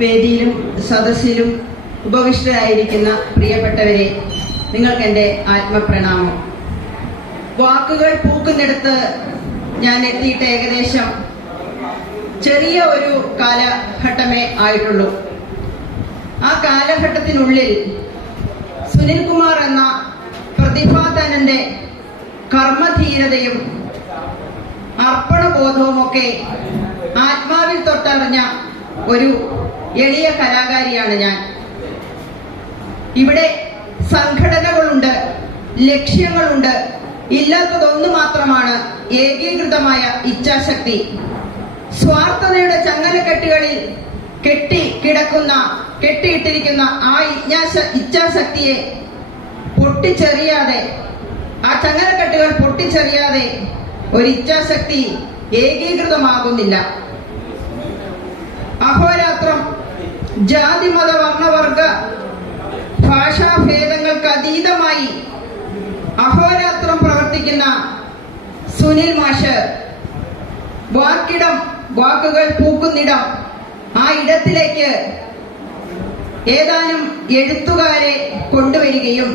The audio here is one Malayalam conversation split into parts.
വേദിയിലും സദസ്സിലും ഉപവിഷ്ടരായിരിക്കുന്ന പ്രിയപ്പെട്ടവരെ നിങ്ങൾക്ക് എന്റെ ആത്മപ്രണാമം. വാക്കുകൾ പൂക്കുന്നിടത്ത് ഞാൻ എത്തിയിട്ട് ഏകദേശം ചെറിയ ഒരു കാലഘട്ടമേ ആയിട്ടുള്ളൂ. ആ കാലഘട്ടത്തിനുള്ളിൽ സുനിൽ കുമാർ എന്ന പ്രതിഭാധനന്റെ കർമ്മധീരതയും അർപ്പണബോധവുമൊക്കെ ആത്മാവിൽ തൊട്ടറിഞ്ഞ ഒരു എളിയ കലാകാരിയാണ് ഞാൻ. ഇവിടെ സംഘടനകളുണ്ട് ലക്ഷ്യങ്ങളുണ്ട്. ഇല്ലാത്തതൊന്നു മാത്രമാണ് ഏകീകൃതമായ ഇച്ഛാശക്തി. സ്വാർത്ഥതയുടെ ചങ്ങലക്കെട്ടുകളിൽ കെട്ടി കിടക്കുന്ന കെട്ടിയിട്ടിരിക്കുന്ന ആ ഇജ്ഞാശ ഇച്ഛാശക്തിയെ പൊട്ടിച്ചെറിയാതെ ആ ചങ്ങലക്കെട്ടുകൾ പൊട്ടിച്ചെറിയാതെ ഒരു ഇച്ഛാശക്തി ഏകീകൃതമാകുന്നില്ല. അഹോരാത്രം ജാതി മത വർണവർഗ ഭാഷാഭേദങ്ങൾക്ക് അതീതമായി അഹോരാത്രം പ്രവർത്തിക്കുന്ന സുനിൽ മാഷ് വാക്കിടം വാക്കുകൾ പൂക്കുന്നിടം ആ ഇടത്തിലേക്ക് ഏതാനും എഴുത്തുകാരെ കൊണ്ടുവരികയും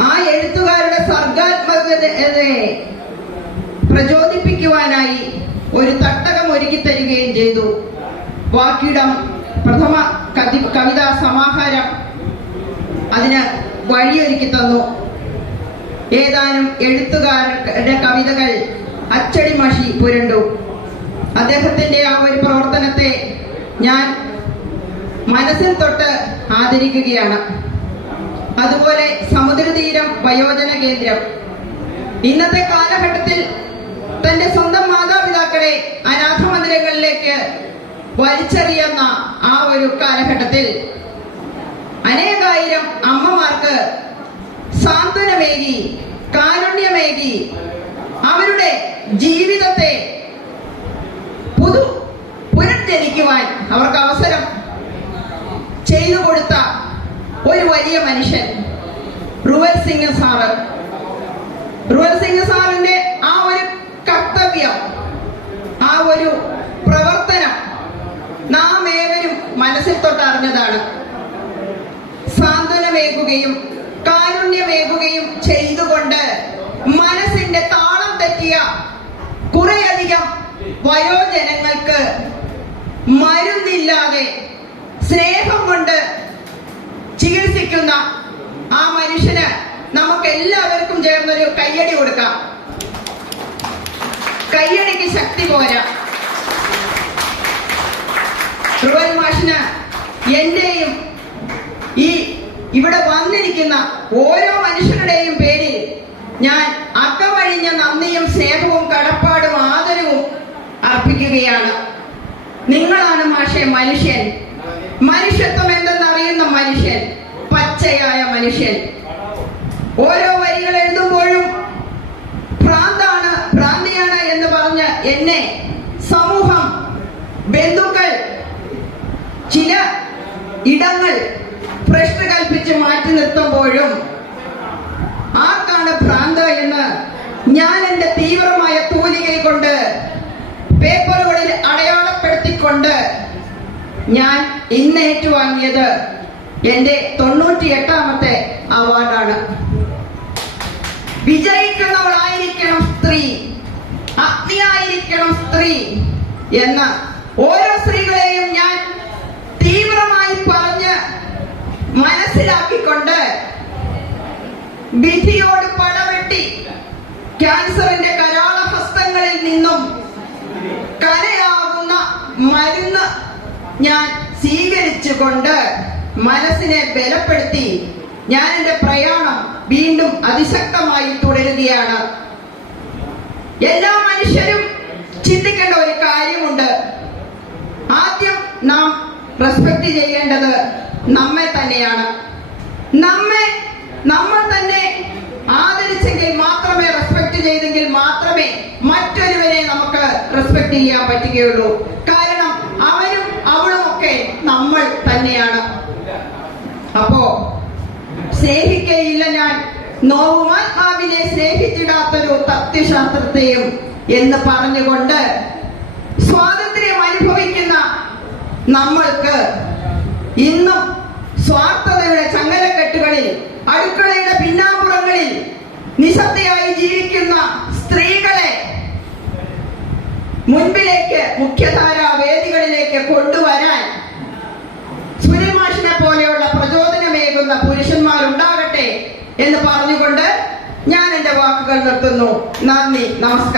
ആ എഴുത്തുകാരുടെ സർഗാത്മകതയെ പ്രചോദിപ്പിക്കുവാനായി ഒരു തട്ടകം ഒരുക്കി തരികയും ചെയ്തു. വാക്കിടം പ്രഥമ കവി കവിതാ സമാഹാരം അതിന് വഴിയൊരുക്കി തന്നു. ഏതാനും എഴുത്തുകാരുടെ കവിതകൾ അച്ചടി മഷി പുരണ്ടു. അദ്ദേഹത്തിന്റെ ആ ഒരു പ്രവർത്തനത്തെ ഞാൻ മനസ്സിൽ തൊട്ട് ആദരിക്കുകയാണ്. അതുപോലെ സമുദ്രതീരം വയോജന കേന്ദ്രം. ഇന്നത്തെ കാലഘട്ടത്തിൽ തന്റെ സ്വന്തം മാതാപിതാക്കളെ അനാഥ മന്ദിരങ്ങളിലേക്ക് വലിച്ചെറിയുന്ന ആ ഒരു കാലഘട്ടത്തിൽ അനേകായിരം അമ്മമാർക്ക് സാന്ത്വനമേകി കാരുണ്യമേകി അവരുടെ ജീവിതത്തെ പുതു പുനർജനിക്കുവാൻ അവർക്ക് അവസരം ചെയ്തു കൊടുത്ത ഒരു വലിയ മനുഷ്യൻ റുവൽ സിംഗ് സാറ്. റുവൽ സിംഗ് സാറിന്റെ ആ ഒരു കർത്തവ്യം ആ ഒരു പ്രവർത്തനം. നാം ഏവരും മനസ്സിൽ തൊട്ടറിഞ്ഞതാണ്. സാന്ത്വനമേകുകയും കാരുണ്യമേകുകയും ചെയ്തുകൊണ്ട് മനസ്സിന്റെ താളം തെറ്റിയ കുറേയധികം വയോജനങ്ങൾക്ക് മരുന്നില്ലാതെ സ്നേഹം കൊണ്ട് ചികിത്സിക്കുന്ന ആ മനുഷ്യന് കയ്യടിക്ക് ശക്തി പോരാ. റുവൽ എന്റെയും ഈ ഇവിടെ വന്നിരിക്കുന്ന ഓരോ മനുഷ്യരുടെയും പേരിൽ ഞാൻ അക്കമഴിഞ്ഞ നന്ദിയും സ്നേഹവും കടപ്പാടും ആദരവും അർപ്പിക്കുകയാണ്. നിങ്ങളാണ് മാഷെ മനുഷ്യൻ. മനുഷ്യത്വം എന്തെന്നറിയുന്ന മനുഷ്യൻ. പച്ചയായ മനുഷ്യൻ. ഓരോ എന്നെ സമൂഹം ബന്ധുക്കൾ ചില ഇടങ്ങൾ പ്രശ്ന കൽപ്പിച്ച് മാറ്റി നിർത്തുമ്പോഴും ആർക്കാണ് ഭ്രാന്ത എന്ന് ഞാൻ എന്റെ തീവ്രമായ തൂലിക കൊണ്ട് പേപ്പറുകളിൽ അടയാളപ്പെടുത്തിക്കൊണ്ട് ഞാൻ ഇന്ന് ഏറ്റുവാങ്ങിയത് എന്റെ തൊണ്ണൂറ്റി എട്ടാമത്തെ അവാർഡാണ്. സ്ത്രീ എന്ന ഓരോ സ്ത്രീകളെയും ഞാൻ തീവ്രമായി പറഞ്ഞ് മനസ്സിലാക്കിക്കൊണ്ട് വിധിയോട് പടവെട്ടി ക്യാൻസറിന്റെ കരാള ഹസ്തങ്ങളിൽ നിന്നും കരയാകുന്ന മരുന്ന് ഞാൻ സ്വീകരിച്ചുകൊണ്ട് മനസ്സിനെ ബലപ്പെടുത്തി ഞാൻ എന്റെ പ്രയാണം വീണ്ടും അതിശക്തമായി തുടരുകയാണ്. എല്ലാ മനുഷ്യരും നാം റെസ്പെക്ട് ചെയ്യേണ്ടത് നമ്മെ തന്നെയാണ്. നമ്മെ നമ്മൾ തന്നെ ആദരിച്ചെങ്കിൽ മാത്രമേ റെസ്പെക്ട് ചെയ്തെങ്കിൽ മാത്രമേ മറ്റൊരുവരെ നമുക്ക് റെസ്പെക്ട് ചെയ്യാൻ പറ്റുകയുള്ളൂ. കാരണം അവനും അവളും ഒക്കെ നമ്മൾ തന്നെയാണ്. അപ്പോ സ്നേഹിക്കയില്ല ഞാൻ. നോവുമാത്മാവിനെ സ്നേഹിച്ചിടാത്തൊരു തത്വശാസ്ത്രത്തെയും എന്ന് പറഞ്ഞുകൊണ്ട് സ്വാതന്ത്ര്യം അനുഭവിക്കുന്ന നമ്മൾക്ക് ഇന്നും സ്വാർത്ഥതയുടെ ചങ്ങലക്കെട്ടുകളിൽ അടുക്കളയുടെ പിന്നാമ്പുറങ്ങളിൽ നിശബ്ദയായി ജീവിക്കുന്ന സ്ത്രീകളെ മുൻപിലേക്ക് മുഖ്യധാര വേദികളിലേക്ക് കൊണ്ടുവരാൻ സുനിൽ പോലെയുള്ള പ്രചോദനമേകുന്ന പുരുഷന്മാർ ഉണ്ടാകട്ടെ എന്ന് പറഞ്ഞുകൊണ്ട് ഞാൻ എന്റെ വാക്കുകൾ നിർത്തുന്നു. നന്ദി നമസ്കാരം.